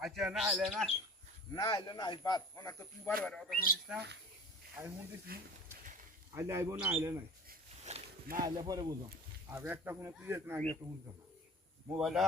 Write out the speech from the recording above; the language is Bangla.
আচ্ছা না আইলে না না আইলে না আইবার অনেক তো তুই বারবার অত শুনছিস না আমি শুনতেছি আইলে আইব না আইলে নাই না আইলে পরে বুঝো আগে একটা ফোনে তুই যেত না আমি একটা বুঝতাম মোবাইলটা